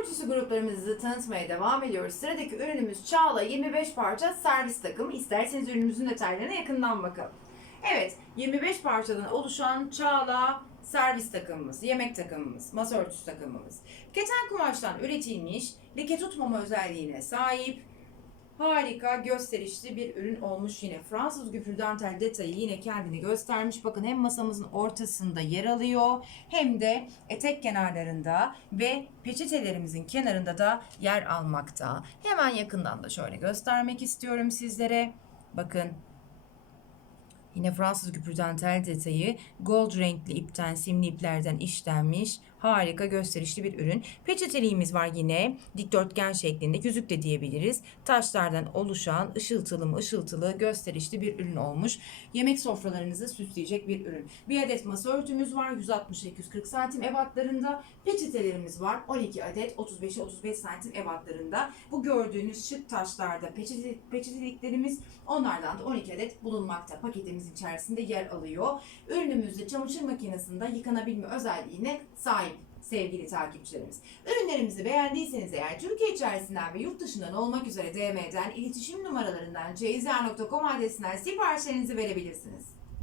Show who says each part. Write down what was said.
Speaker 1: örtüsü gruplarımızı tanıtmaya devam ediyoruz. Sıradaki ürünümüz Çağla 25 parça servis takım. İsterseniz ürünümüzün detaylarına yakından bakalım. Evet, 25 parçadan oluşan Çağla servis takımımız, yemek takımımız, masa örtüsü takımımız. Keten kumaştan üretilmiş, leke tutmama özelliğine sahip, harika gösterişli bir ürün olmuş yine. Fransız güpür dantel detayı yine kendini göstermiş. Bakın hem masamızın ortasında yer alıyor hem de etek kenarlarında ve peçetelerimizin kenarında da yer almakta. Hemen yakından da şöyle göstermek istiyorum sizlere. Bakın Yine Fransız güpür dantel detayı gold renkli ipten simli iplerden işlenmiş harika gösterişli bir ürün. Peçeteliğimiz var yine dikdörtgen şeklinde yüzük de diyebiliriz. Taşlardan oluşan ışıltılı mı ışıltılı gösterişli bir ürün olmuş. Yemek sofralarınızı süsleyecek bir ürün. Bir adet masa örtümüz var 160-240 santim ebatlarında. Peçetelerimiz var 12 adet 35'e 35 santim ebatlarında. Bu gördüğünüz şık taşlarda peçete, peçeteliklerimiz onlardan da 12 adet bulunmakta. Paketimizin içerisinde yer alıyor. Ürünümüzde çamaşır makinesinde yıkanabilme özelliğine sahip sevgili takipçilerimiz. Ürünlerimizi beğendiyseniz eğer Türkiye içerisinden ve yurt dışından olmak üzere DM'den iletişim numaralarından ceyzer.com adresinden siparişlerinizi verebilirsiniz.